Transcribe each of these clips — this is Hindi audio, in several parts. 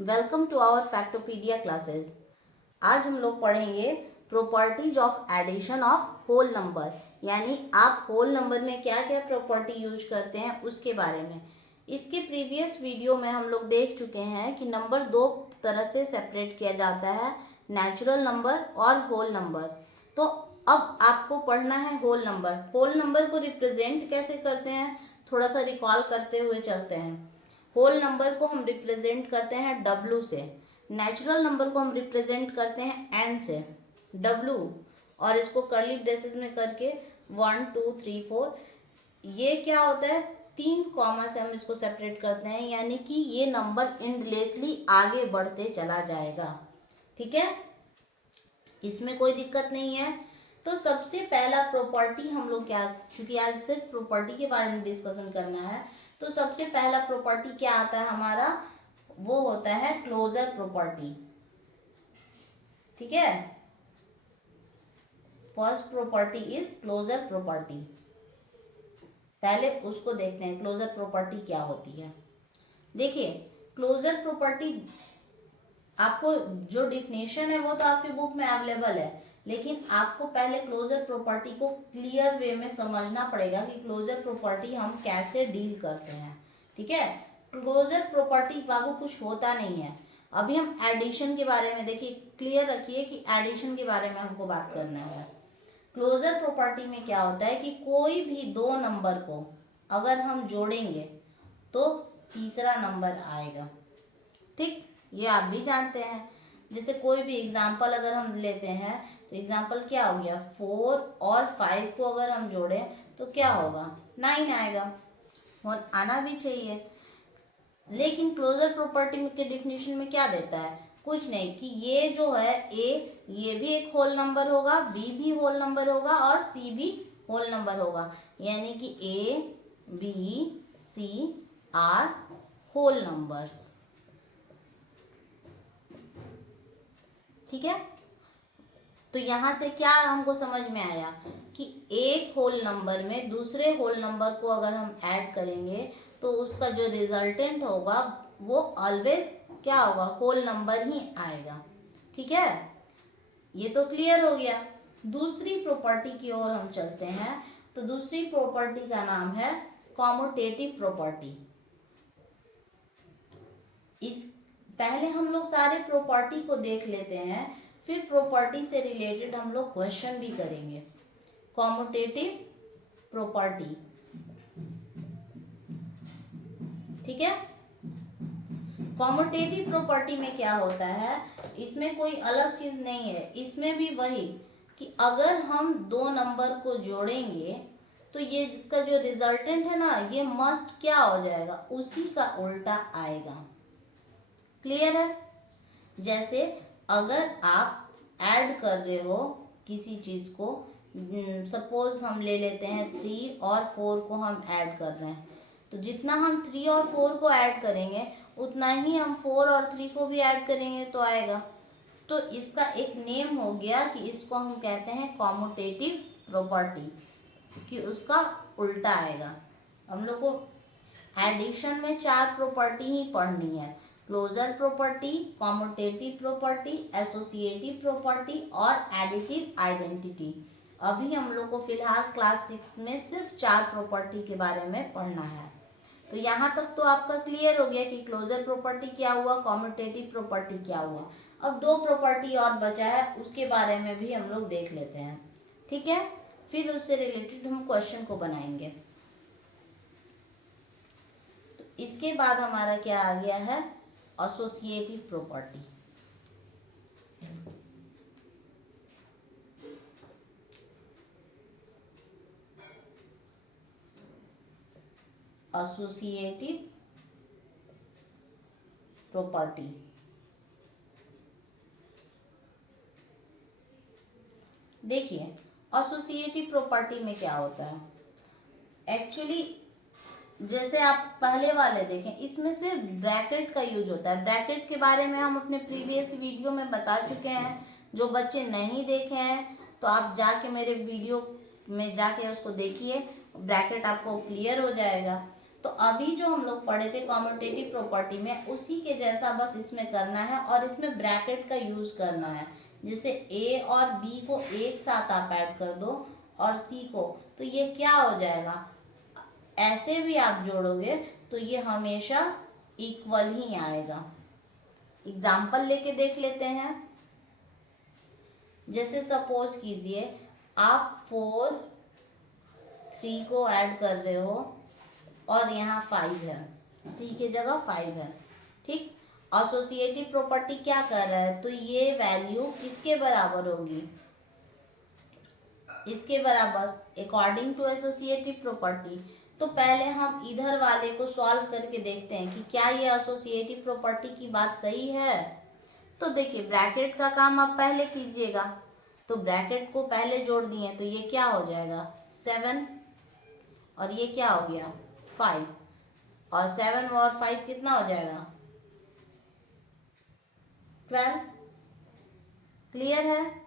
Welcome to our Factopedia classes. आज हम लोग पढ़ेंगे properties of addition of whole number, यानी आप होल नंबर में क्या क्या प्रॉपर्टी यूज करते हैं उसके बारे में। इसके प्रीवियस वीडियो में हम लोग देख चुके हैं कि नंबर दो तरह से सेपरेट किया जाता है, नेचुरल नंबर और होल नंबर। तो अब आपको पढ़ना है होल नंबर। होल नंबर को रिप्रेजेंट कैसे करते हैं, थोड़ा सा रिकॉल करते हुए चलते हैं। होल नंबर को हम रिप्रेजेंट करते हैं W से, नेचुरल नंबर को हम रिप्रेजेंट करते हैं N से, W और इसको कर्ली ब्रेसेस में करके 1 2 3 4। ये क्या होता है, 3 कॉमा से हम इसको सेपरेट करते हैं, यानी कि ये नंबर इंडलेसली आगे बढ़ते चला जाएगा। ठीक है, इसमें कोई दिक्कत नहीं है। तो सबसे पहला प्रॉपर्टी हम लोग क्या, क्योंकि आज सिर्फ प्रॉपर्टी के बारे में डिस्कशन करना है, तो सबसे पहला प्रॉपर्टी क्या आता है हमारा, वो होता है क्लोजर प्रॉपर्टी। ठीक है, first property is closure property. पहले उसको देखते हैं क्लोजर प्रॉपर्टी क्या होती है। देखिए, क्लोजर प्रॉपर्टी आपको जो डिफिनेशन है वो तो आपके बुक में अवेलेबल है, लेकिन आपको पहले क्लोजर प्रॉपर्टी को क्लियर वे में समझना पड़ेगा कि क्लोजर प्रॉपर्टी हम कैसे डील करते हैं। ठीक है, क्लोजर प्रॉपर्टी बाबू कुछ होता नहीं है। अभी हम एडिशन के बारे में, देखिए क्लियर रखिए कि एडिशन के बारे में हमको बात करना है। क्लोजर प्रॉपर्टी में क्या होता है कि कोई भी दो नंबर को अगर हम जोड़ेंगे तो तीसरा नंबर आएगा। ठीक, ये आप भी जानते हैं। जैसे कोई भी एग्जाम्पल अगर हम लेते हैं तो एग्जाम्पल क्या हो गया, 4 और 5 को अगर हम जोड़ें तो क्या होगा, 9 आएगा और आना भी चाहिए। लेकिन क्लोजर प्रॉपर्टी के डिफिनेशन में क्या देता है, कुछ नहीं, कि ये जो है ए, ये भी एक होल नंबर होगा, बी भी होल नंबर होगा और सी भी होल नंबर होगा, यानी कि A B C are whole numbers. ठीक है, तो यहां से क्या हमको समझ में आया कि एक होल नंबर में दूसरे होल नंबर को अगर हम ऐड करेंगे तो उसका जो रिजल्टेंट होगा वो ऑलवेज क्या होगा, होल नंबर ही आएगा। ठीक है, ये तो क्लियर हो गया। दूसरी प्रॉपर्टी की ओर हम चलते हैं, तो दूसरी प्रॉपर्टी का नाम है कॉम्यूटेटिव प्रॉपर्टी। इस पहले हम लोग सारे प्रॉपर्टी को देख लेते हैं, फिर प्रॉपर्टी से रिलेटेड हम लोग क्वेश्चन भी करेंगे। कॉम्यूटेटिव प्रॉपर्टी, ठीक है। कॉम्यूटेटिव प्रॉपर्टी में क्या होता है, इसमें कोई अलग चीज नहीं है, इसमें भी वही कि अगर हम दो नंबर को जोड़ेंगे तो ये जिसका जो रिजल्टेंट है ना, ये मस्ट क्या हो जाएगा, उसी का उल्टा आएगा। क्लियर है। जैसे अगर आप ऐड कर रहे हो किसी चीज को, सपोज हम ले लेते हैं 3 और 4 को हम ऐड कर रहे हैं, तो जितना हम 3 और 4 को ऐड करेंगे उतना ही हम 4 और 3 को भी ऐड करेंगे तो आएगा। तो इसका एक नेम हो गया कि इसको हम कहते हैं कॉम्यूटेटिव प्रॉपर्टी, कि उसका उल्टा आएगा। हम लोग को एडिशन में 4 प्रॉपर्टी ही पढ़नी है, closure property, commutative property, associative property और एडिटिव आइडेंटिटी। अभी हम लोग को फिलहाल क्लास 6 में सिर्फ 4 प्रॉपर्टी के बारे में पढ़ना है। तो यहाँ तक तो आपका क्लियर हो गया कि क्लोजर प्रॉपर्टी क्या हुआ, कॉम्यूटेटिव प्रॉपर्टी क्या हुआ। अब दो प्रॉपर्टी और बचा है, उसके बारे में भी हम लोग देख लेते हैं। ठीक है, फिर उससे रिलेटेड हम क्वेश्चन को बनाएंगे। तो इसके बाद हमारा क्या आ गया है, एसोसिएटिव प्रॉपर्टी। एसोसिएटिव प्रॉपर्टी, देखिए एसोसिएटिव प्रॉपर्टी में क्या होता है, एक्चुअली जैसे आप पहले वाले देखें, इसमें सिर्फ ब्रैकेट का यूज होता है। ब्रैकेट के बारे में हम अपने प्रीवियस वीडियो में बता चुके हैं, जो बच्चे नहीं देखे हैं तो आप जाके मेरे वीडियो में जाके उसको देखिए, ब्रैकेट आपको क्लियर हो जाएगा। तो अभी जो हम लोग पढ़े थे कॉम्यूटेटिव प्रॉपर्टी में, उसी के जैसा बस इसमें करना है और इसमें ब्रैकेट का यूज करना है। जैसे ए और बी को एक साथ आप ऐड कर दो और सी को, तो ये क्या हो जाएगा, ऐसे भी आप जोड़ोगे तो ये हमेशा इक्वल ही आएगा। एग्जाम्पल लेके देख लेते हैं। जैसे सपोज कीजिए आप 4 3 को ऐड कर रहे हो और यहाँ 5 है, सी के जगह 5 है, ठीक। एसोसिएटिव प्रॉपर्टी क्या कर रहा है, तो ये वैल्यू किसके बराबर होगी, इसके बराबर, अकॉर्डिंग टू एसोसिएटिव प्रॉपर्टी। तो पहले हम इधर वाले को सॉल्व करके देखते हैं कि क्या ये एसोसिएटिव प्रॉपर्टी की बात सही है। तो देखिए ब्रैकेट का काम आप पहले कीजिएगा, तो ब्रैकेट को पहले जोड़ दिए तो ये क्या हो जाएगा 7 और ये क्या हो गया 5, और 7 और 5 कितना हो जाएगा 12। क्लियर है।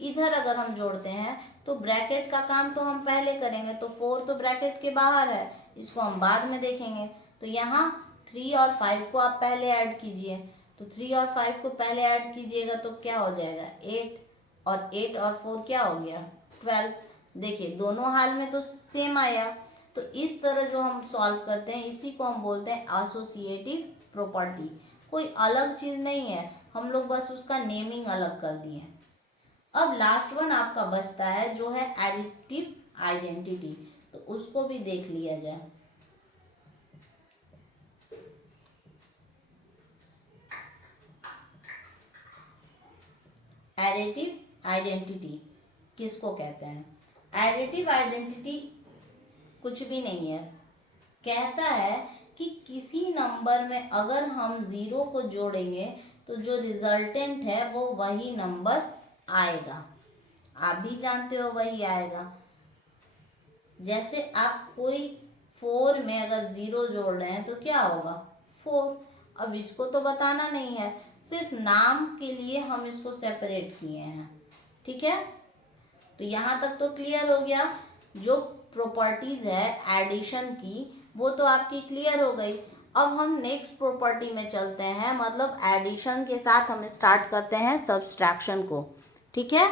इधर अगर हम जोड़ते हैं तो ब्रैकेट का काम तो हम पहले करेंगे, तो 4 तो ब्रैकेट के बाहर है, इसको हम बाद में देखेंगे। तो यहाँ 3 और 5 को आप पहले ऐड कीजिए, तो 3 और 5 को पहले ऐड कीजिएगा तो क्या हो जाएगा 8, और 8 और 4 क्या हो गया 12। देखिए दोनों हाल में तो सेम आया। तो इस तरह जो हम सॉल्व करते हैं इसी को हम बोलते हैं एसोसिएटिव प्रॉपर्टी। कोई अलग चीज़ नहीं है, हम लोग बस उसका नेमिंग अलग कर दिए। अब लास्ट वन आपका बचता है जो है एडिटिव आइडेंटिटी, तो उसको भी देख लिया जाए। एडिटिव आइडेंटिटी किसको कहते हैं, एडिटिव आइडेंटिटी कुछ भी नहीं है, कहता है कि किसी नंबर में अगर हम 0 को जोड़ेंगे तो जो रिजल्टेंट है वो वही नंबर आएगा। आप भी जानते हो वही आएगा। जैसे आप कोई 4 में अगर 0 जोड़ रहे हैं तो क्या होगा 4। अब इसको तो बताना नहीं है, सिर्फ नाम के लिए हम इसको सेपरेट किए हैं, ठीक है। तो यहाँ तक तो क्लियर हो गया। जो प्रॉपर्टीज है एडिशन की वो तो आपकी क्लियर हो गई। अब हम नेक्स्ट प्रॉपर्टी में चलते हैं, मतलब एडिशन के साथ हम स्टार्ट करते हैं सब्सट्रैक्शन को, ठीक है।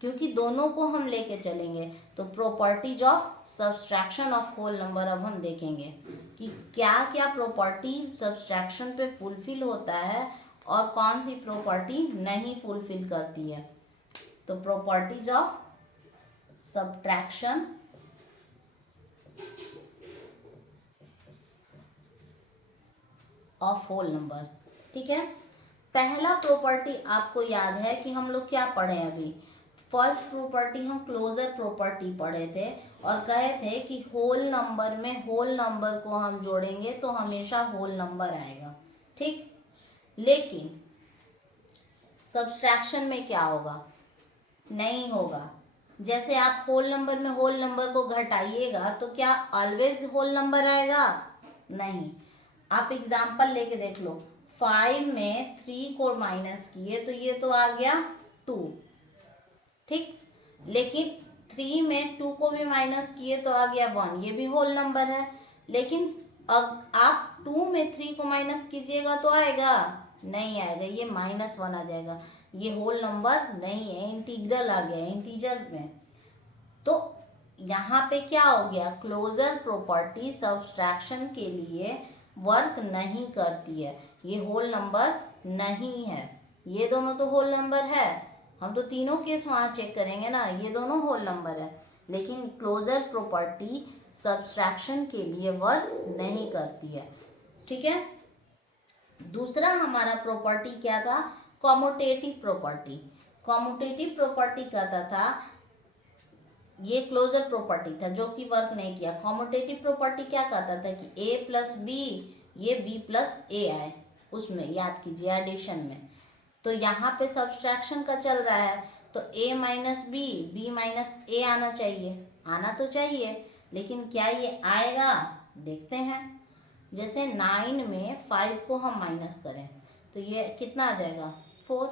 क्योंकि दोनों को हम लेके चलेंगे, तो properties of subtraction of whole number अब हम देखेंगे कि क्या क्या प्रॉपर्टी सब्सट्रैक्शन पे फुलफिल होता है और कौन सी प्रॉपर्टी नहीं फुलफिल करती है। तो properties of subtraction of whole number, ठीक है। पहला प्रॉपर्टी आपको याद है कि हम लोग क्या पढ़े अभी, फर्स्ट प्रॉपर्टी हम क्लोजर प्रॉपर्टी पढ़े थे और कहे थे कि होल नंबर में होल नंबर को हम जोड़ेंगे तो हमेशा होल नंबर आएगा, ठीक। लेकिन सब्सट्रैक्शन में क्या होगा, नहीं होगा। जैसे आप होल नंबर में होल नंबर को घटाइएगा तो क्या ऑलवेज होल नंबर आएगा, नहीं। आप एग्जाम्पल लेके देख लो, 5 में 3 को माइनस किए तो ये तो आ गया 2, ठीक। लेकिन 3 में 2 को भी माइनस किए तो आ गया 1, ये भी होल नंबर है। लेकिन अब आप 2 में 3 को माइनस कीजिएगा तो आएगा, नहीं आएगा, ये -1 आ जाएगा, ये होल नंबर नहीं है, इंटीग्रल आ गया इंटीजर में। तो यहाँ पे क्या हो गया, क्लोजर प्रॉपर्टी सब्सट्रैक्शन के लिए वर्क नहीं करती है, ये होल नंबर नहीं है। ये दोनों तो होल नंबर है, हम तो तीनों केस वहाँ चेक करेंगे ना, ये दोनों होल नंबर है, लेकिन क्लोजर प्रॉपर्टी सब्सट्रैक्शन के लिए वर्क नहीं करती है, ठीक है। दूसरा हमारा प्रॉपर्टी क्या था, कॉम्यूटेटिव प्रॉपर्टी। कॉम्यूटेटिव प्रॉपर्टी कहता था, ये क्लोजर प्रॉपर्टी था जो कि वर्क नहीं किया। कॉम्यूटेटिव प्रॉपर्टी क्या कहता था कि a प्लस बी, ये b प्लस ए आए, उसमें याद कीजिए एडिशन में। तो यहाँ पे सब्सट्रैक्शन का चल रहा है, तो a minus B, B minus A आना चाहिए, आना तो चाहिए, लेकिन क्या ये आएगा देखते हैं। जैसे 9 में 5 को हम माइनस करें तो ये कितना आ जाएगा 4,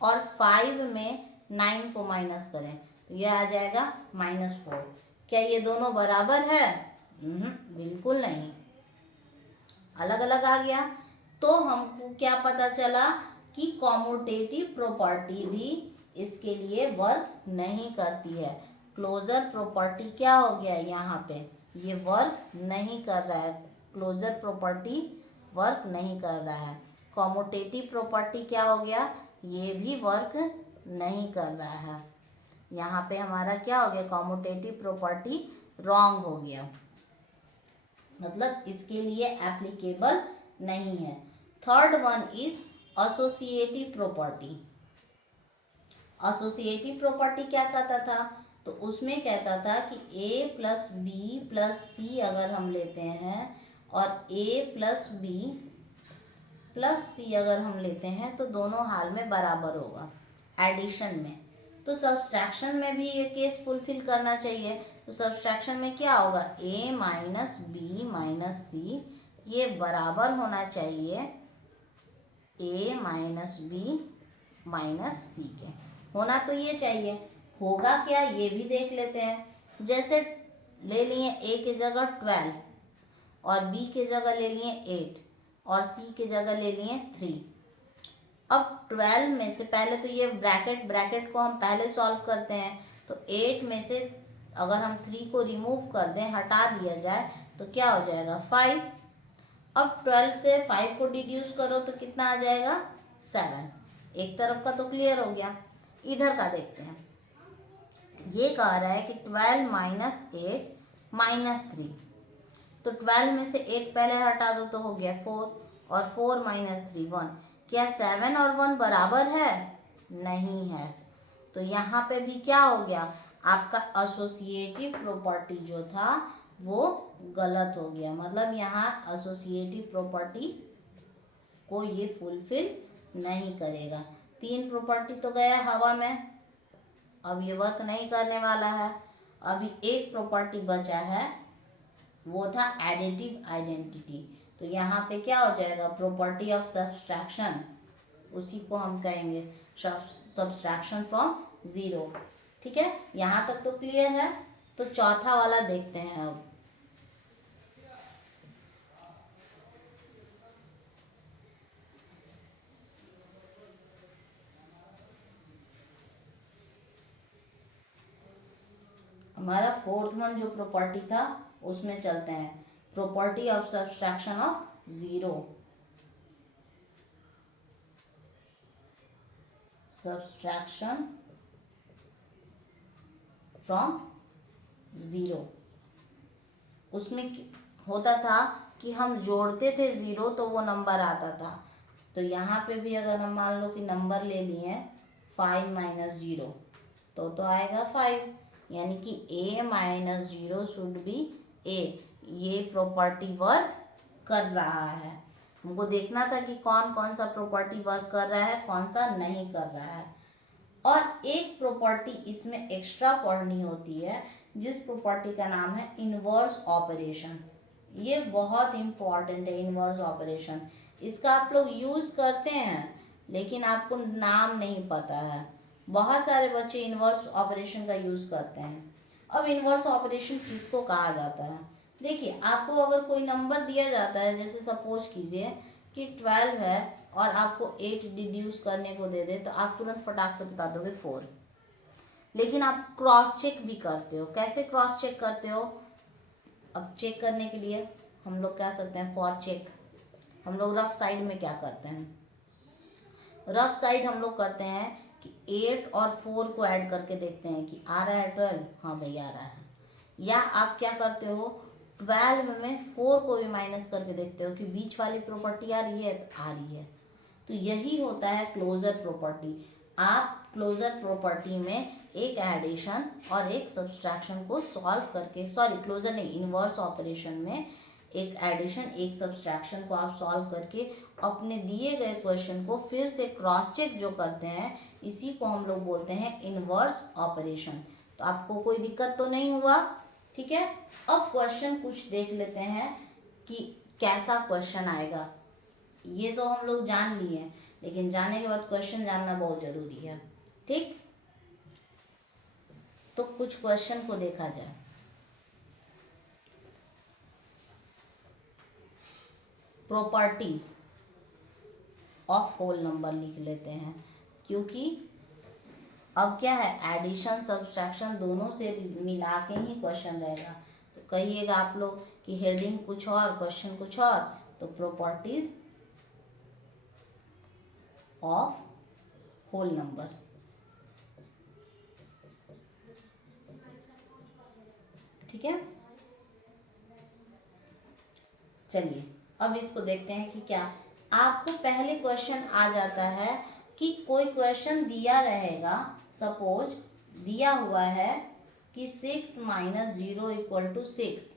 और 5 में 9 को माइनस करें तो ये आ जाएगा -4। क्या ये दोनों बराबर है? बिल्कुल नहीं, अलग अलग आ गया। तो हमको क्या पता चला कि कॉम्यूटेटिव प्रॉपर्टी भी इसके लिए वर्क नहीं करती है। क्लोजर प्रॉपर्टी क्या हो गया यहाँ पे, ये वर्क नहीं कर रहा है, क्लोजर प्रॉपर्टी वर्क नहीं कर रहा है। कॉम्यूटेटिव प्रॉपर्टी क्या हो गया, ये भी वर्क नहीं कर रहा है। यहाँ पे हमारा क्या हो गया, कॉम्यूटेटिव प्रॉपर्टी रॉन्ग हो गया, मतलब इसके लिए एप्लीकेबल नहीं है। Third one is associative property. Associative property क्या कहता था, तो उसमें कहता था कि a प्लस बी प्लस सी अगर हम लेते हैं और a प्लस बी प्लस सी अगर हम लेते हैं तो दोनों हाल में बराबर होगा एडिशन में। तो सब्सट्रैक्शन में भी ये केस फुलफिल करना चाहिए। तो सब्सट्रैक्शन में क्या होगा, a माइनस बी माइनस सी ये बराबर होना चाहिए a माइनस बी माइनस सी के, होना तो ये चाहिए। होगा क्या ये भी देख लेते हैं। जैसे ले लिए a की जगह 12 और b की जगह ले लिए 8 और c की जगह ले लिए 3। अब 12 में से पहले तो ये ब्रैकेट को हम पहले सॉल्व करते हैं। तो 8 में से अगर हम 3 को रिमूव कर दें, हटा दिया जाए, तो क्या हो जाएगा 5। अब 12 से 5 को डिड्यूस करो तो कितना आ जाएगा 7। एक तरफ का तो क्लियर हो गया। इधर का देखते हैं। ये कह रहा है कि 12 माइनस 8 माइनस 3। तो 12 में से 8 पहले हटा दो तो हो गया 4 और 4 माइनस 3 1। क्या 7 और 1 बराबर है? नहीं है। तो यहाँ पे भी क्या हो गया, आपका एसोसिएटिव प्रॉपर्टी जो था वो गलत हो गया। मतलब यहाँ एसोसिएटिव प्रॉपर्टी को ये फुलफिल नहीं करेगा। 3 प्रॉपर्टी तो गया हवा में, अब ये वर्क नहीं करने वाला है। अभी एक प्रॉपर्टी बचा है, वो था एडिटिव आइडेंटिटी। तो यहाँ पे क्या हो जाएगा, प्रॉपर्टी ऑफ सब्सट्रैक्शन, उसी को हम कहेंगे सब्सट्रैक्शन फ्रॉम जीरो। ठीक है, यहाँ तक तो क्लियर है। तो चौथा वाला देखते हैं अब। हमारा फोर्थ वन जो प्रॉपर्टी था उसमें चलते हैं, property of subtraction of zero. Subtraction from zero, उसमें होता था कि हम जोड़ते थे जीरो तो वो नंबर आता था। तो यहाँ पे भी अगर हम मान लो कि नंबर ले लिए 5 माइनस जीरो तो आएगा 5, यानी कि a minus zero should be a। ये प्रॉपर्टी वर्क कर रहा है। हमको देखना था कि कौन कौन सा प्रॉपर्टी वर्क कर रहा है, कौन सा नहीं कर रहा है। और एक प्रॉपर्टी इसमें एक्स्ट्रा पढ़नी होती है, जिस प्रॉपर्टी का नाम है इनवर्स ऑपरेशन। ये बहुत इंपॉर्टेंट है इनवर्स ऑपरेशन। इसका आप लोग यूज़ करते हैं लेकिन आपको नाम नहीं पता है। बहुत सारे बच्चे इनवर्स ऑपरेशन का यूज़ करते हैं। अब इनवर्स ऑपरेशन किसको कहा जाता है? देखिए, आपको अगर कोई नंबर दिया जाता है, जैसे सपोज कीजिए कि 12 है और आपको 8 डिड्यूस करने को दे दे, तो आप तुरंत फटाक से बता दोगे 4। लेकिन आप क्रॉस चेक भी करते हो। कैसे क्रॉस चेक करते हो? अब चेक करने के लिए हम लोग क्या सकते हैं, फॉर चेक हम लोग रफ साइड में क्या करते हैं, रफ साइड हम लोग करते हैं कि 8 और 4 को ऐड करके देखते हैं कि आ रहा है 12, हाँ भाई आ रहा है। या आप क्या करते हो, 12 में 4 को भी माइनस करके देखते हो कि बीच वाली प्रॉपर्टी आ रही है, तो आ रही है। तो यही होता है क्लोजर प्रॉपर्टी। आप क्लोजर प्रॉपर्टी में एक एडिशन और एक सब्सट्रैक्शन को सॉल्व करके, सॉरी क्लोजर नहीं, इनवर्स ऑपरेशन में एक एडिशन एक सब्सट्रैक्शन को आप सॉल्व करके अपने दिए गए क्वेश्चन को फिर से क्रॉस चेक जो करते हैं, इसी को हम लोग बोलते हैं इनवर्स ऑपरेशन। तो आपको कोई दिक्कत तो नहीं हुआ? ठीक है, अब क्वेश्चन कुछ देख लेते हैं कि कैसा क्वेश्चन आएगा। ये तो हम लोग जान लिए, लेकिन जानने के बाद क्वेश्चन जानना बहुत जरूरी है। ठीक, तो कुछ क्वेश्चन को देखा जाए। प्रॉपर्टीज ऑफ होल नंबर लिख लेते हैं, क्योंकि अब क्या है, एडिशन सब्सट्रैक्शन दोनों से मिला के ही क्वेश्चन रहेगा। तो कहिएगा आप लोग कि हेडिंग कुछ और क्वेश्चन कुछ और, तो प्रॉपर्टीज ऑफ होल नंबर। ठीक है, चलिए अब इसको देखते हैं कि क्या आपको पहले क्वेश्चन आ जाता है कि कोई क्वेश्चन दिया रहेगा, सपोज दिया हुआ है कि 6 - 0 = 6।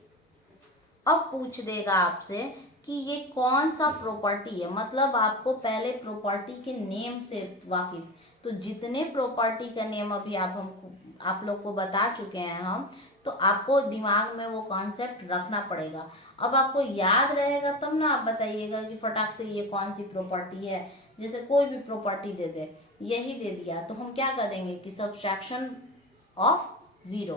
अब पूछ देगा आपसे कि ये कौन सा प्रॉपर्टी है, मतलब आपको पहले प्रॉपर्टी के नेम से वाकिफ, तो जितने प्रॉपर्टी का नेम अभी आप लोग को बता चुके हैं हम, तो आपको दिमाग में वो कॉन्सेप्ट रखना पड़ेगा। अब आपको याद रहेगा तब ना आप बताइएगा कि फटाक से ये कौन सी प्रॉपर्टी है। जैसे कोई भी प्रॉपर्टी दे दे, यही दे दिया, तो हम क्या करेंगे कि सब्सट्रैक्शन ऑफ जीरो,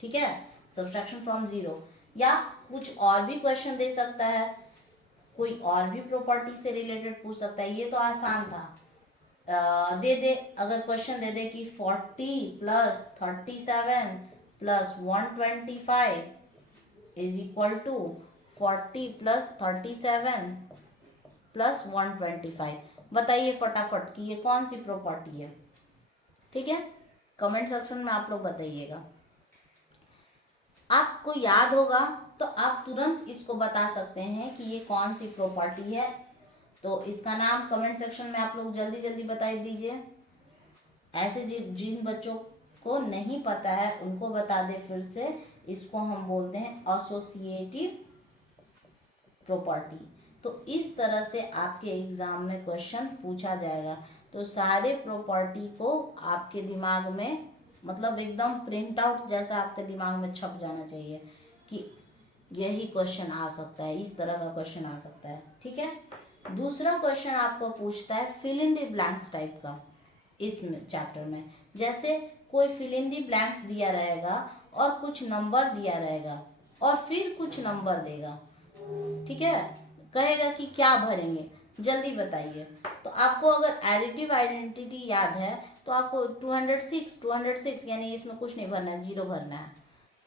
ठीक है, सब्सट्रैक्शन फ्रॉम जीरो, या कुछ और भी क्वेश्चन दे सकता है, कोई और भी प्रॉपर्टी से रिलेटेड पूछ सकता है। ये तो आसान था। दे दे, अगर क्वेश्चन दे दे कि 40 + 37 + 125 = 40 + 37 + 125, बताइए फटाफट कि ये कौन सी प्रॉपर्टी है। ठीक है, कमेंट सेक्शन में आप लोग बताइएगा। आपको याद होगा तो आप तुरंत इसको बता सकते हैं कि ये कौन सी प्रॉपर्टी है। तो इसका नाम कमेंट सेक्शन में आप लोग जल्दी जल्दी बता दीजिए। ऐसे जिन बच्चों को नहीं पता है उनको बता दे फिर से, इसको हम बोलते हैं एसोसिएटिव प्रॉपर्टी। तो इस तरह से आपके एग्जाम में क्वेश्चन पूछा जाएगा। तो सारे प्रॉपर्टी को आपके दिमाग में, मतलब एकदम प्रिंट आउट जैसा आपके दिमाग में छप जाना चाहिए कि यही क्वेश्चन आ सकता है, इस तरह का क्वेश्चन आ सकता है। ठीक है, दूसरा क्वेश्चन आपको पूछता है fill in the blanks type का इस चैप्टर में। जैसे कोई फिल इन द ब्लैंक्स दिया रहेगा और कुछ नंबर दिया रहेगा और फिर कुछ नंबर देगा। ठीक है, कहेगा कि क्या भरेंगे, जल्दी बताइए। तो आपको अगर एडिटिव आइडेंटिटी याद है तो आपको 206 यानी इसमें कुछ नहीं भरना है, 0 भरना है।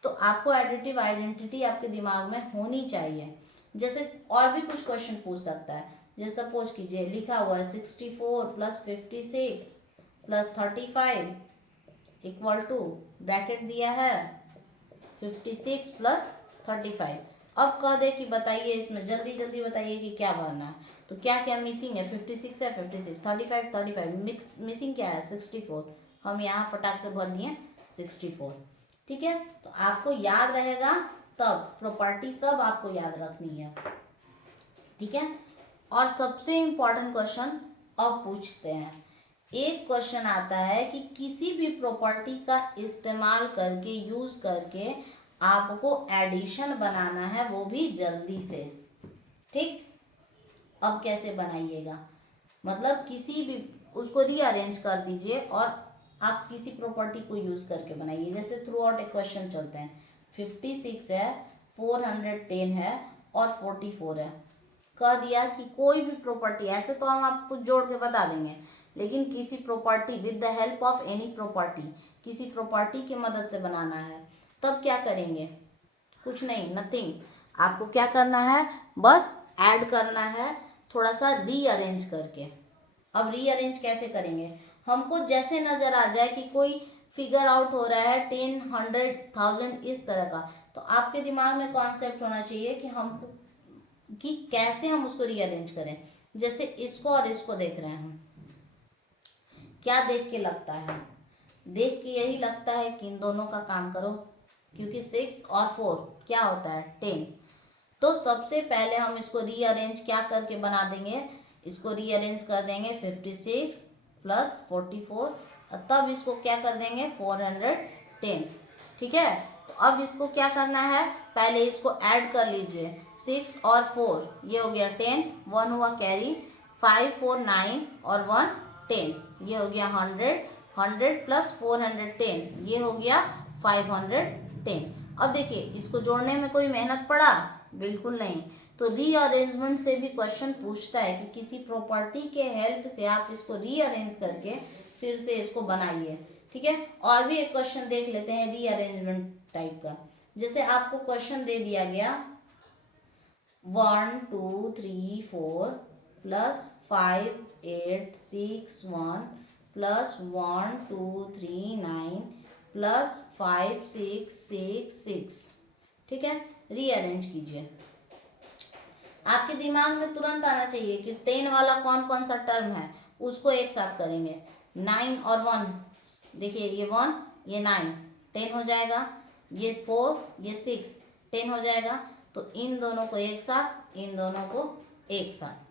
तो आपको एडिटिव आइडेंटिटी आपके दिमाग में होनी चाहिए। जैसे और भी कुछ क्वेश्चन पूछ सकता है, जैसे सपोज कीजिए लिखा हुआ है 64 + 56 + 35 = ब्रैकेट दिया है 56 + 35। अब कह दे कि बताइए इसमें जल्दी जल्दी बताइए कि क्या भरना है। तो क्या क्या मिसिंग है, 56 है 56, 35 मिसिंग क्या है 64। हम यहाँ फटाक से भर दिए 64। ठीक है, तो आपको याद रहेगा, तब प्रॉपर्टी सब आपको याद रखनी है। ठीक है, और सबसे इम्पोर्टेंट क्वेश्चन अब पूछते हैं। एक क्वेश्चन आता है कि किसी भी प्रॉपर्टी का इस्तेमाल करके, यूज करके आपको एडिशन बनाना है, वो भी जल्दी से। ठीक, अब कैसे बनाइएगा, मतलब किसी भी उसको रीअरेंज कर दीजिए और आप किसी प्रॉपर्टी को यूज करके बनाइए। जैसे थ्रू आउट एक क्वेश्चन चलते हैं, 56 है, 410 है और 44 है। कह दिया कि कोई भी प्रॉपर्टी, ऐसे तो हम आपको जोड़ के बता देंगे, लेकिन किसी property with the help of any property, किसी प्रॉपर्टी की मदद से बनाना है, तब क्या करेंगे, कुछ नहीं, नथिंग। आपको क्या करना है, बस ऐड करना है थोड़ा सा रीअरेंज करके। अब रीअरेंज कैसे करेंगे, हमको जैसे नजर आ जाए कि कोई फिगर आउट हो रहा है 10, 100, 1000 इस तरह का, तो आपके दिमाग में कॉन्सेप्ट होना चाहिए कि हमको कि कैसे हम उसको रीअरेंज करें। जैसे इसको और इसको देख रहे हैं हम, क्या देख के लगता है, देख के यही लगता है कि इन दोनों का काम करो, क्योंकि 6 और 4 क्या होता है 10। तो सबसे पहले हम इसको रीअरेंज क्या करके बना देंगे, इसको रीअरेंज कर देंगे 56 + 44, तब इसको क्या कर देंगे 410। ठीक है, तो अब इसको क्या करना है, पहले इसको ऐड कर लीजिए, 6 और 4 ये हो गया 10, 1 हुआ कैरी, 5 4 9 और 1 10, ये हो गया 100, 100 + 410 ये हो गया 510। अब देखिए इसको जोड़ने में कोई मेहनत पड़ा? बिल्कुल नहीं। तो रीअरेंजमेंट से भी क्वेश्चन पूछता है कि किसी प्रॉपर्टी के हेल्प से आप इसको रीअरेंज करके फिर से इसको बनाइए। ठीक है, और भी एक क्वेश्चन देख लेते हैं रीअरेंजमेंट टाइप का। जैसे आपको क्वेश्चन दे दिया गया 1 2 3 4 प्लस 5 8 6 1 प्लस 1 2 3 9 प्लस 5 6 6 6। ठीक है, रीअरेंज कीजिए। आपके दिमाग में तुरंत आना चाहिए कि 10 वाला कौन कौन सा टर्म है, उसको एक साथ करेंगे। 9 और 1, देखिए ये 1 ये 9 10 हो जाएगा, ये 4 ये 6 10 हो जाएगा। तो इन दोनों को एक साथ, इन दोनों को एक साथ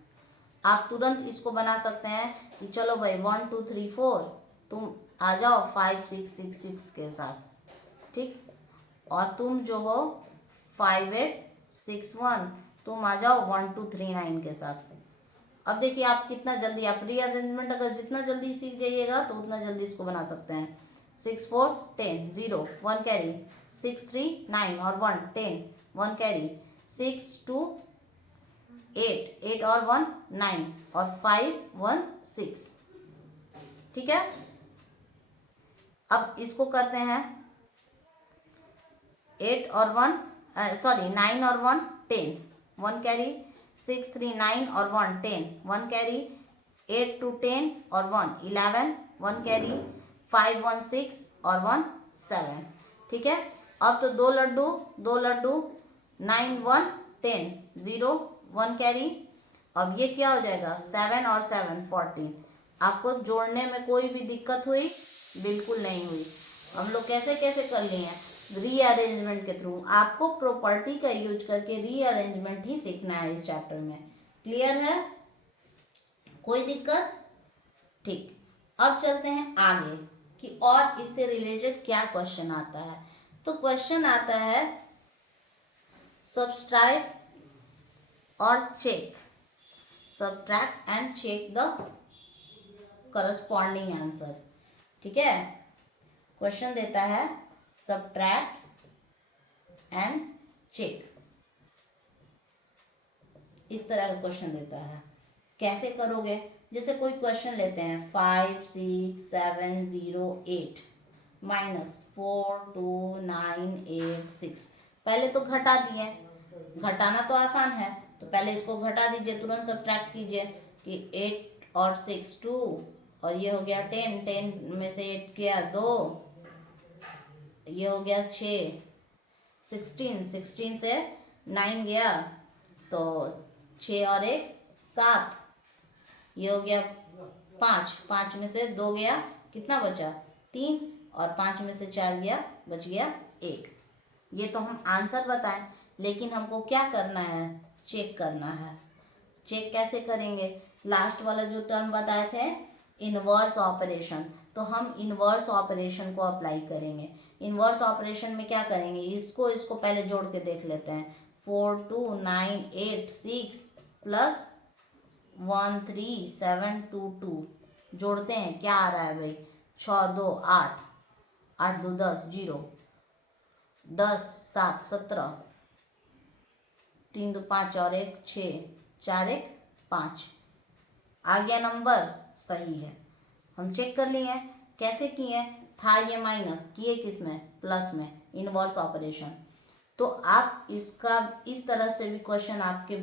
आप तुरंत इसको बना सकते हैं कि चलो भाई 1 2 3 4 तुम आ जाओ 5 6 6 6 के साथ। ठीक, और तुम जो हो 5 8 6 1 तुम आ जाओ 1 2 3 9 के साथ। अब देखिए आप कितना जल्दी, आप रीअरेंजमेंट अगर जितना जल्दी सीख जाइएगा तो उतना जल्दी इसको बना सकते हैं। 6 4 10 0 1 कैरी, 6 3 9 और 1 10 1 कैरी, 6 2 8 8 और 1 9 और 5 1 6। ठीक है, अब इसको करते हैं 8 और 1 सॉरी 9 और 1 10 1 कैरी, 6 3 9 और 1 10 1 कैरी, 8 2 10 और 1 11 1 कैरी, 5 1 6 और 1 7। ठीक है, अब तो दो लड्डू 9 1 10 0 1 कैरी। अब ये क्या हो जाएगा 7 और 7 14। आपको जोड़ने में कोई भी दिक्कत हुई? बिल्कुल नहीं हुई। हम लोग कैसे कैसे कर लिए हैं? रीअरेंजमेंट के थ्रू। आपको प्रॉपर्टी का यूज करके रीअरेंजमेंट ही सीखना है इस चैप्टर में। क्लियर है? कोई दिक्कत? ठीक, अब चलते हैं आगे कि और इससे रिलेटेड क्या क्वेश्चन आता है। तो क्वेश्चन आता है सब्सट्रैक्ट और check, subtract and check the corresponding answer. ठीक है, क्वेश्चन देता है सब्ट्रैक्ट एंड चेक, इस तरह का क्वेश्चन देता है। कैसे करोगे? जैसे कोई क्वेश्चन लेते हैं 5 6 7 0 8 माइनस 4 2 9 8 6। पहले तो घटा दिए, घटाना तो आसान है, तो पहले इसको घटा दीजिए, तुरंत सब्ट्रैक्ट कीजिए कि 8 और 6 2 और ये हो गया 10 10 में से 8 गया 2, ये हो गया 6 16 16 से 9 गया तो 6 और 1 7, ये हो गया 5 5 में से 2 गया, कितना बचा 3 और 5 में से 4 गया, बच गया 1। ये तो हम आंसर बताएं, लेकिन हमको क्या करना है? चेक करना है। चेक कैसे करेंगे? लास्ट वाला जो टर्म बताए थे इनवर्स ऑपरेशन, तो हम इनवर्स ऑपरेशन को अप्लाई करेंगे। इनवर्स ऑपरेशन में क्या करेंगे? इसको पहले जोड़ के देख लेते हैं। 4 2 9 8 6 प्लस 1 3 7 2 2 जोड़ते हैं, क्या आ रहा है भाई? 6 2 8 8 2 10 0 10 7 17 3 2 5 और 1 6 4 1 5 आ गया नंबर, सही है। हम चेक कर लिए हैं। कैसे किए? था ये माइनस, किए किस में? प्लस में, इनवर्स ऑपरेशन। तो आप इसका इस तरह से भी क्वेश्चन आपके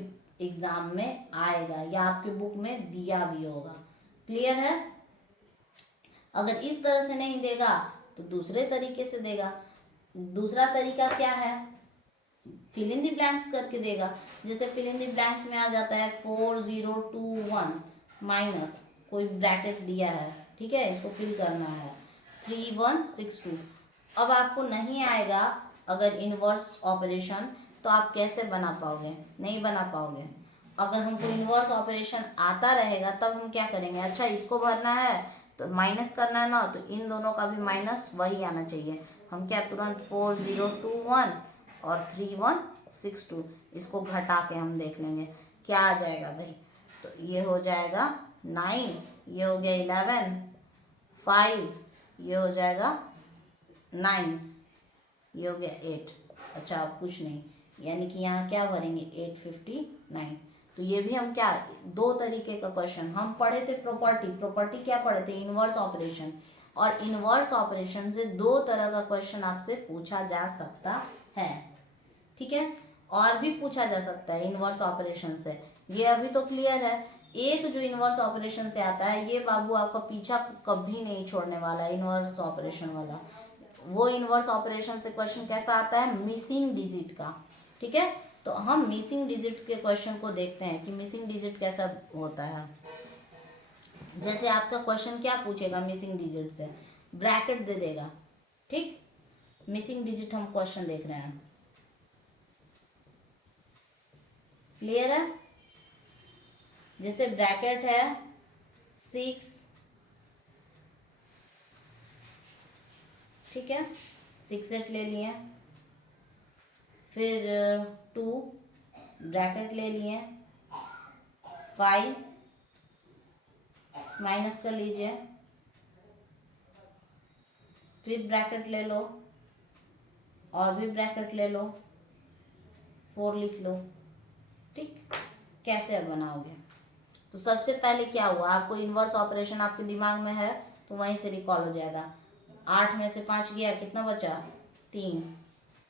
एग्जाम में आएगा या आपके बुक में दिया भी होगा। क्लियर है? अगर इस तरह से नहीं देगा तो दूसरे तरीके से देगा। दूसरा तरीका क्या है? फिल इन द ब्लैंक्स करके देगा। जैसे फिल इन द ब्लैंक्स में आ जाता है 4 0 2 1 माइनस कोई ब्रैकेट दिया है, ठीक है, इसको फिल करना है 3 1 6 2। अब आपको नहीं आएगा अगर इनवर्स ऑपरेशन, तो आप कैसे बना पाओगे? नहीं बना पाओगे। अगर हमको इनवर्स ऑपरेशन आता रहेगा तब हम क्या करेंगे? अच्छा इसको भरना है तो माइनस करना है ना, तो इन दोनों का भी माइनस वही आना चाहिए। हम क्या तुरंत 4 0 2 1 और 3 1 6 2 इसको घटा के हम देख लेंगे क्या आ जाएगा भाई। तो ये हो जाएगा 9, ये हो गया 11 5, ये हो जाएगा 9 ये हो गया 8। अच्छा अब कुछ नहीं, यानी कि यहाँ क्या भरेंगे 859। तो ये भी हम क्या, दो तरीके का क्वेश्चन हम पढ़े थे। प्रॉपर्टी क्या पढ़े थे, इनवर्स ऑपरेशन। और इनवर्स ऑपरेशन से दो तरह का क्वेश्चन आपसे पूछा जा सकता है, ठीक है। और भी पूछा जा सकता है इनवर्स ऑपरेशन से, ये अभी तो क्लियर है। एक जो इनवर्स ऑपरेशन से आता है, ये बाबू आपका पीछा कभी नहीं छोड़ने वाला है, इनवर्स ऑपरेशन वाला। वो इनवर्स ऑपरेशन से क्वेश्चन कैसा आता है, मिसिंग डिजिट का, ठीक है। तो हम मिसिंग डिजिट के क्वेश्चन को देखते हैं कि मिसिंग डिजिट कैसा होता है। जैसे आपका क्वेश्चन क्या पूछेगा मिसिंग डिजिट से, ब्रैकेट दे देगा, ठीक। मिसिंग डिजिट हम क्वेश्चन देख रहे हैं, क्लियर है। जैसे ब्रैकेट है 6, ठीक है, 6 8 ले लिए, फिर 2 ब्रैकेट ले लिए, 5 माइनस कर लीजिए, फिर ब्रैकेट ले लो और भी ब्रैकेट ले लो, 4 लिख लो, ठीक। कैसे अब बनाओगे, तो सबसे पहले क्या हुआ, आपको इनवर्स ऑपरेशन आपके दिमाग में है तो वहीं से रिकॉल हो जाएगा। 8 में से 5 गया, कितना बचा 3,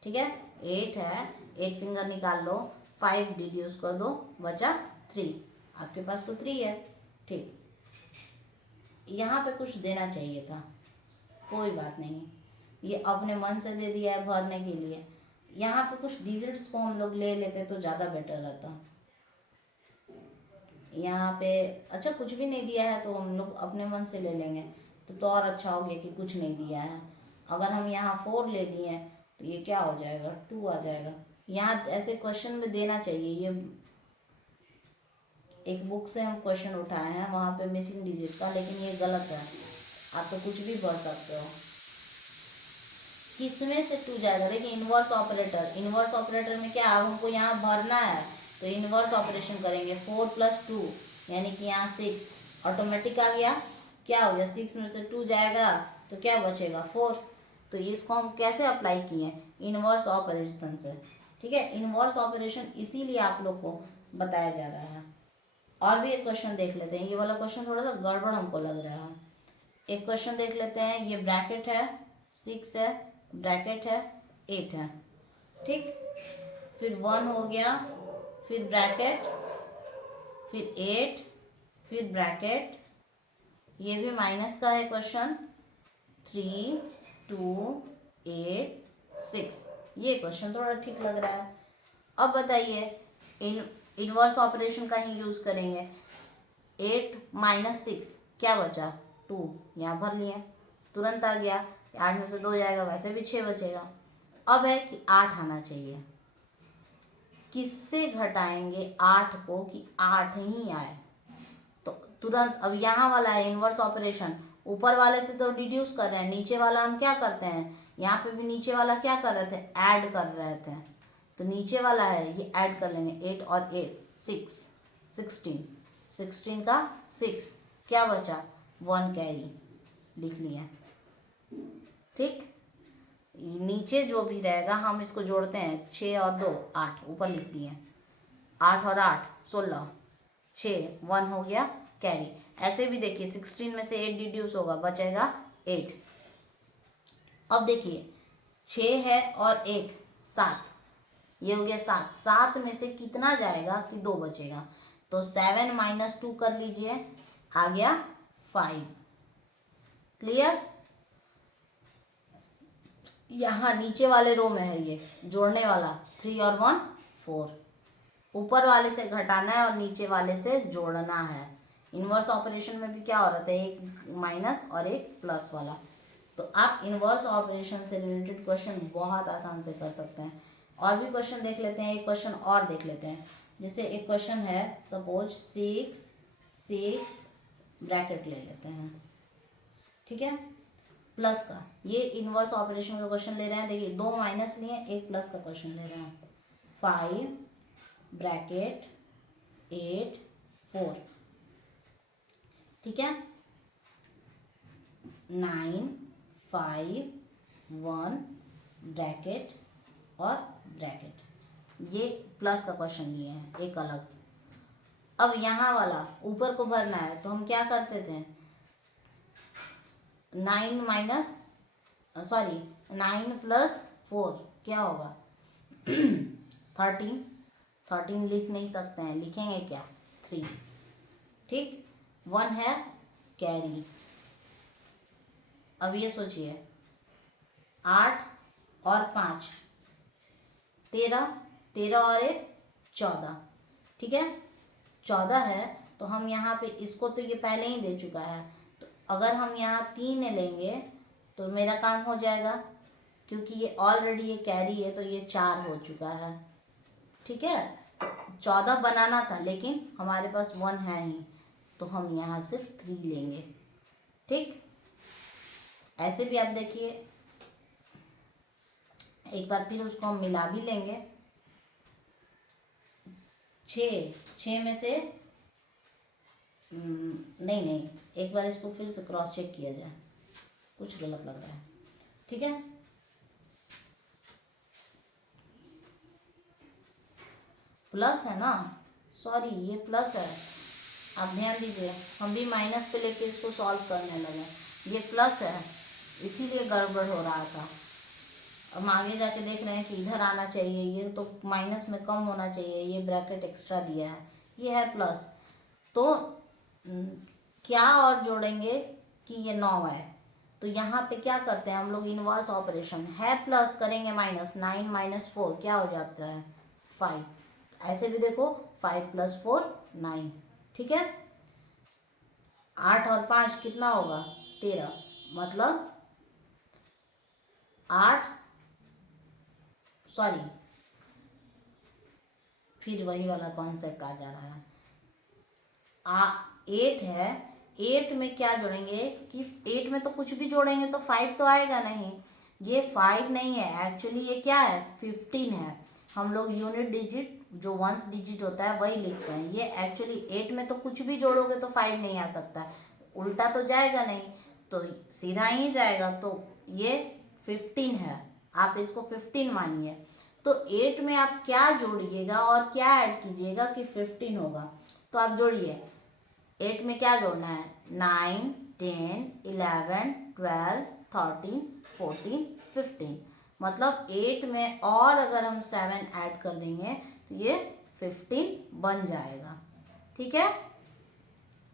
ठीक है। 8 है, 8 फिंगर निकाल लो, 5 डिड्यूस कर दो, बचा 3। आपके पास तो 3 है, ठीक। यहाँ पे कुछ देना चाहिए था, कोई बात नहीं, ये अपने मन से दे दिया है भरने के लिए। यहाँ पे कुछ डिजिट्स को हम लोग ले लेते तो ज़्यादा बेटर रहता। यहाँ पे अच्छा कुछ भी नहीं दिया है तो हम लोग अपने मन से ले लेंगे, तो और अच्छा हो गया कि कुछ नहीं दिया है। अगर हम यहाँ 4 ले लिए तो ये क्या हो जाएगा, 2 आ जाएगा। यहाँ ऐसे क्वेश्चन में देना चाहिए, ये एक बुक से हम क्वेश्चन उठाए हैं वहाँ पे मिसिंग डिजिट का, लेकिन ये गलत है। आप तो कुछ भी भर सकते हो। किसमें से 2 जाएगा, देखिए इनवर्स ऑपरेटर में क्या हमको यहाँ भरना है, तो इनवर्स ऑपरेशन करेंगे। 4 + 2 यानी कि यहाँ 6 ऑटोमेटिक आ गया। क्या हो गया, 6 में से 2 जाएगा तो क्या बचेगा 4। तो इसको हम कैसे अप्लाई किए, इनवर्स ऑपरेशन से, ठीक है। इनवर्स ऑपरेशन इसीलिए आप लोग को बताया जा रहा है। और भी एक क्वेश्चन देख लेते हैं, ये वाला क्वेश्चन थोड़ा सा गड़बड़ हमको लग रहा है। एक क्वेश्चन देख लेते हैं, ये ब्रैकेट है 6 है, ब्रैकेट है 8 है, ठीक। फिर 1 हो गया, फिर ब्रैकेट, फिर 8, फिर ब्रैकेट, ये भी माइनस का है क्वेश्चन, 3 2 8 6। ये क्वेश्चन थोड़ा ठीक लग रहा है। अब बताइए इनवर्स ऑपरेशन का ही यूज करेंगे। 8 - 6 क्या बचा 2, यहाँ भर लिए, तुरंत आ गया। 8 में से 2 जाएगा, वैसे भी 6 बचेगा। अब है कि 8 आना चाहिए, किससे घटाएंगे 8 को कि 8 ही आए, तो तुरंत अब यहाँ वाला है इनवर्स ऑपरेशन, ऊपर वाले से तो डिड्यूस कर रहे हैं, नीचे वाला हम क्या करते हैं, यहाँ पे भी नीचे वाला क्या कर रहे थे, ऐड कर रहे थे। तो नीचे वाला है ये ऐड कर लेंगे, 8 और 8 6 16 का 6, क्या बचा 1 कैरी, लिख लिया, ठीक। नीचे जो भी रहेगा हम इसको जोड़ते हैं, 6 और 2 8, ऊपर लिख दिए, 8 और 8 16, 6 1 हो गया कैरी। ऐसे भी देखिए 16 में से 8 डिड्यूस होगा, बचेगा 8। अब देखिए 6 है और 1 7, ये हो गया 7। 7 में से कितना जाएगा कि 2 बचेगा, तो 7 - 2 कर लीजिए, आ गया 5। क्लियर। यहाँ नीचे वाले रो में है ये जोड़ने वाला, 3 और 1 4, ऊपर वाले से घटाना है और नीचे वाले से जोड़ना है। इनवर्स ऑपरेशन में भी क्या हो रहा था, एक माइनस और एक प्लस वाला। तो आप इनवर्स ऑपरेशन से रिलेटेड क्वेश्चन बहुत आसान से कर सकते हैं। और भी क्वेश्चन देख लेते हैं, एक क्वेश्चन और देख लेते हैं। जैसे एक क्वेश्चन है सपोज 6 6 ब्रैकेट ले लेते हैं, ठीक है, प्लस का। ये इनवर्स ऑपरेशन का क्वेश्चन ले रहे हैं, देखिए 2 माइनस लिए, एक प्लस का क्वेश्चन ले रहे हैं। 5 ब्रैकेट 8 4, ठीक है, 9 5 1 ब्रैकेट और ब्रैकेट, ये प्लस का क्वेश्चन दिए हैं एक अलग। अब यहाँ वाला ऊपर को भरना है तो हम क्या करते थे, 9 क्या होगा 13, 13 लिख नहीं सकते हैं, लिखेंगे क्या 3, ठीक। 1 है कैरी। अब ये सोचिए 8 और 5 13, 13 और 1 14, ठीक है 14 है। तो हम यहाँ पे इसको तो ये पहले ही दे चुका है, तो अगर हम यहाँ 3 लेंगे तो मेरा काम हो जाएगा, क्योंकि ये ऑलरेडी ये कैरी है तो ये 4 हो चुका है, ठीक है। 14 बनाना था लेकिन हमारे पास 1 है ही, तो हम यहाँ सिर्फ 3 लेंगे, ठीक। ऐसे भी आप देखिए, एक बार फिर उसको हम मिला भी लेंगे। 6 में से नहीं, एक बार इसको फिर से क्रॉस चेक किया जाए, कुछ गलत लग रहा है, ठीक है। प्लस है ना, सॉरी ये प्लस है, आप ध्यान दीजिए, हम भी माइनस पे लेके इसको सॉल्व करने लगे, ये प्लस है इसीलिए गड़बड़ हो रहा था। हम आगे जाके देख रहे हैं कि इधर आना चाहिए, ये तो माइनस में कम होना चाहिए, ये ब्रैकेट एक्स्ट्रा दिया है, ये है प्लस। तो क्या और जोड़ेंगे कि ये 9 है, तो यहाँ पे क्या करते हैं हम लोग, इनवर्स ऑपरेशन है, प्लस करेंगे माइनस, 9 - 4 क्या हो जाता है 5। ऐसे भी देखो 5 + 4 9, ठीक है। 8 और 5 कितना होगा 13, मतलब 8 सॉरी फिर वही वाला कॉन्सेप्ट आ जा रहा है। 8 है, 8 में क्या जोड़ेंगे कि 8 में तो कुछ भी जोड़ेंगे तो 5 तो आएगा नहीं, ये 5 नहीं है, एक्चुअली ये क्या है 15 है। हम लोग यूनिट डिजिट जो वंस डिजिट होता है वही लिखते हैं, ये एक्चुअली 8 में तो कुछ भी जोड़ोगे तो 5 नहीं आ सकता, उल्टा तो जाएगा नहीं, तो सीधा ही जाएगा, तो ये 15 है, आप इसको 15 मानिए। तो 8 में आप क्या जोड़िएगा और क्या ऐड कीजिएगा कि 15 होगा, तो आप जोड़िए 8 में क्या जोड़ना है 9 10 11 12 13 14 15, मतलब 8 में और अगर हम 7 ऐड कर देंगे तो ये 15 बन जाएगा, ठीक है।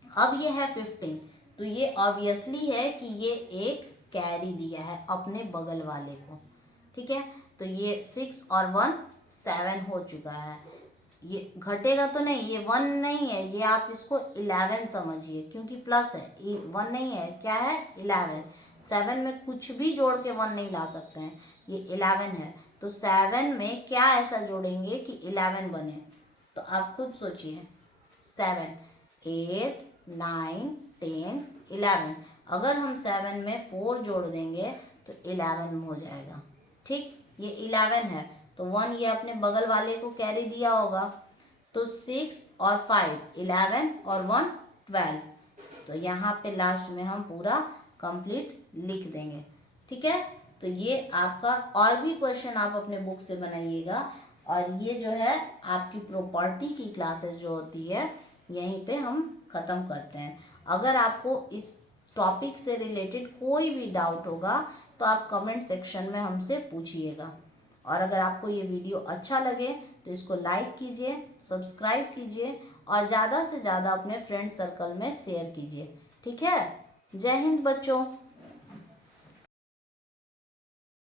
अब ये है 15, तो ये ऑब्वियसली है कि ये एक कैरी दिया है अपने बगल वाले को, ठीक है। तो ये 6 और 1 7 हो चुका है, ये घटेगा तो नहीं, ये 1 नहीं है, ये आप इसको 11 समझिए, क्योंकि प्लस है, ये 1 नहीं है, क्या है 11। 7 में कुछ भी जोड़ के 1 नहीं ला सकते हैं, ये 11 है, तो 7 में क्या ऐसा जोड़ेंगे कि 11 बने, तो आप खुद सोचिए 7 8 9 10 11, अगर हम 7 में 4 जोड़ देंगे तो 11 हो जाएगा, ठीक। ये 11 है, तो 1 ये अपने बगल वाले को कैरी दिया होगा, तो 6 और 5 11 और 1 12, तो यहाँ पे लास्ट में हम पूरा कंप्लीट लिख देंगे, ठीक है। तो ये आपका, और भी क्वेश्चन आप अपने बुक से बनाइएगा, और ये जो है आपकी प्रॉपर्टी की क्लासेस जो होती है यहीं पे हम ख़त्म करते हैं। अगर आपको इस टॉपिक से रिलेटेड कोई भी डाउट होगा तो आप कमेंट सेक्शन में हमसे पूछिएगा, और अगर आपको ये वीडियो अच्छा लगे तो इसको लाइक कीजिए, सब्सक्राइब कीजिए, और ज़्यादा से ज़्यादा अपने फ्रेंड सर्कल में शेयर कीजिए, ठीक है। जय हिंद बच्चों।